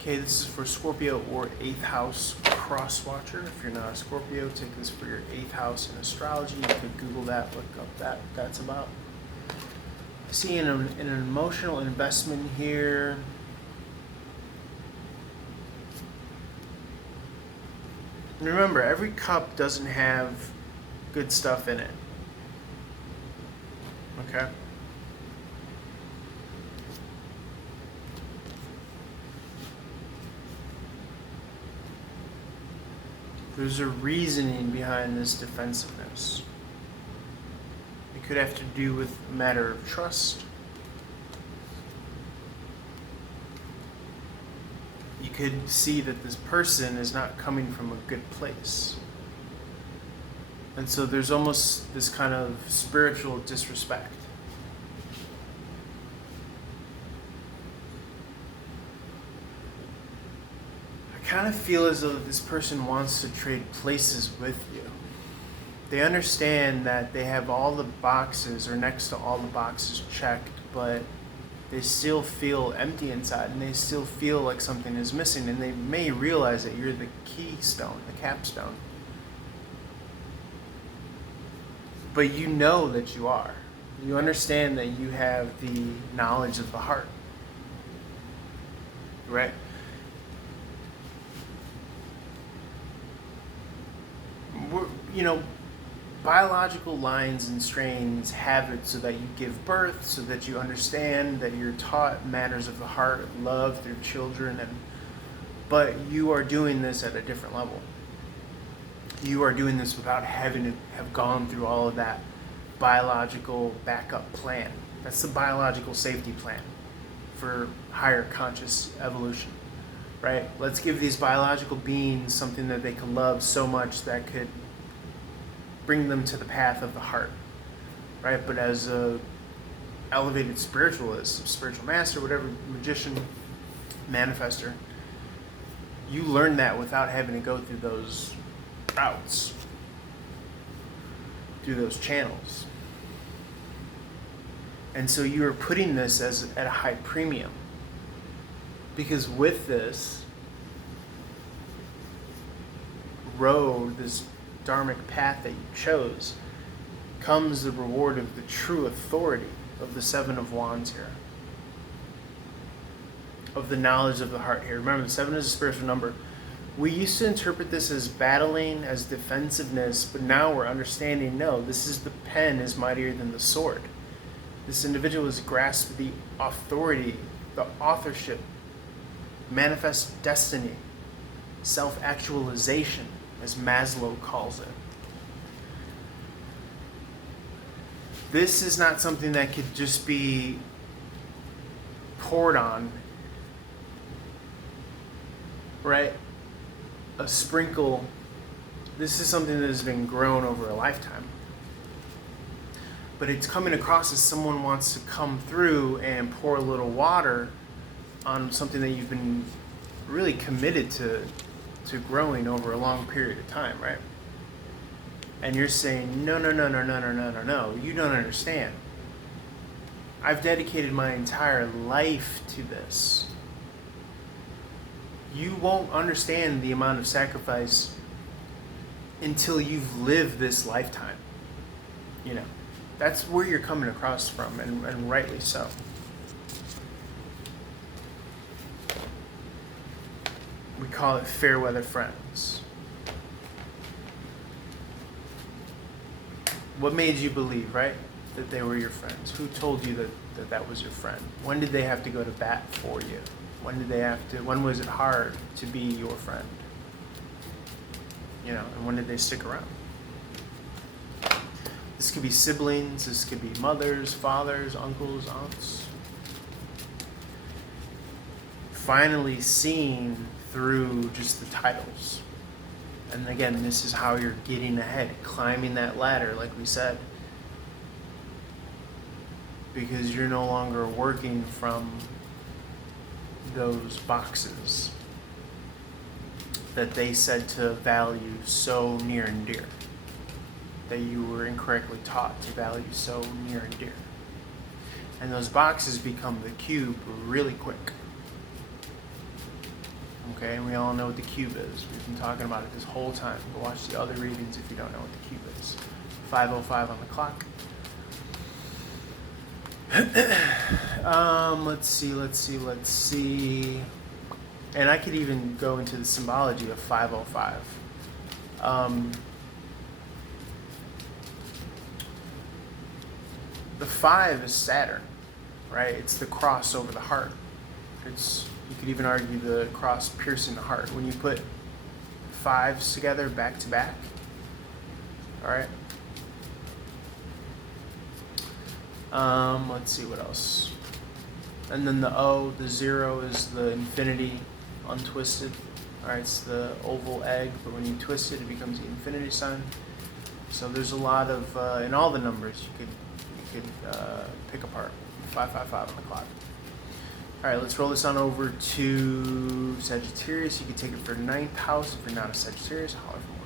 Okay, this is for Scorpio or 8th house cross watcher. If you're not a Scorpio, take this for your 8th house in astrology. You could Google that, look up that's about. I see an emotional investment here. Remember, every cup doesn't have good stuff in it. Okay? There's a reasoning behind this defensiveness. It could have to do with a matter of trust. You could see that this person is not coming from a good place. And so there's almost this kind of spiritual disrespect. I kind of feel as though this person wants to trade places with you. They understand that they have all the boxes or next to all the boxes checked, but they still feel empty inside and they still feel like something is missing, and they may realize that you're the keystone, the capstone. But you know that you are. You understand that you have the knowledge of the heart. Right? Biological lines and strains have it so that you give birth, so that you understand, that you're taught matters of the heart, love through children, but you are doing this at a different level. You are doing this without having to have gone through all of that biological backup plan. That's the biological safety plan for higher conscious evolution, right? Let's give these biological beings something that they can love so much that could bring them to the path of the heart, right? But as a elevated spiritualist, spiritual master, whatever, magician, manifester, you learn that without having to go through those routes, through those channels. And so you are putting this at a high premium, because with this road, this dharmic path that you chose, comes the reward of the true authority of the Seven of Wands here, of the knowledge of the heart here. Remember, the 7 is a spiritual number. We used to interpret this as battling, as defensiveness, but now we're understanding, no, the pen is mightier than the sword. This individual has grasped the authority, the authorship, manifest destiny, self-actualization, as Maslow calls it. This is not something that could just be poured on, right? A sprinkle. This is something that has been grown over a lifetime. But it's coming across as someone wants to come through and pour a little water on something that you've been really committed to growing over a long period of time, right? And you're saying, no, you don't understand. I've dedicated my entire life to this. You won't understand the amount of sacrifice until you've lived this lifetime. That's where you're coming across from, and rightly so. We call it fair weather friends. What made you believe, right, that they were your friends? Who told you that was your friend? When did they have to go to bat for you? When was it hard to be your friend? And when did they stick around? This could be siblings, this could be mothers, fathers, uncles, aunts. Finally seeing through just the titles. And again, this is how you're getting ahead, climbing that ladder, like we said. Because you're no longer working from those boxes that they said to value so near and dear, that you were incorrectly taught to value so near and dear. And those boxes become the cube really quick. Okay, and we all know what the cube is. We've been talking about it this whole time. Go watch the other readings if you don't know what the cube is. 5:05 on the clock. Let's see. And I could even go into the symbology of 5:05. The 5 is Saturn, right? It's the cross over the heart. You could even argue the cross piercing the heart. When you put 5s together back to back, all right? Let's see what else. And then the O, the 0 is the infinity untwisted. All right, it's the oval egg, but when you twist it, it becomes the infinity sign. So there's a lot of, in all the numbers you could pick apart. 555 on the clock. All right, let's roll this on over to Sagittarius. You can take it for 9th house if you're not a Sagittarius. Holler for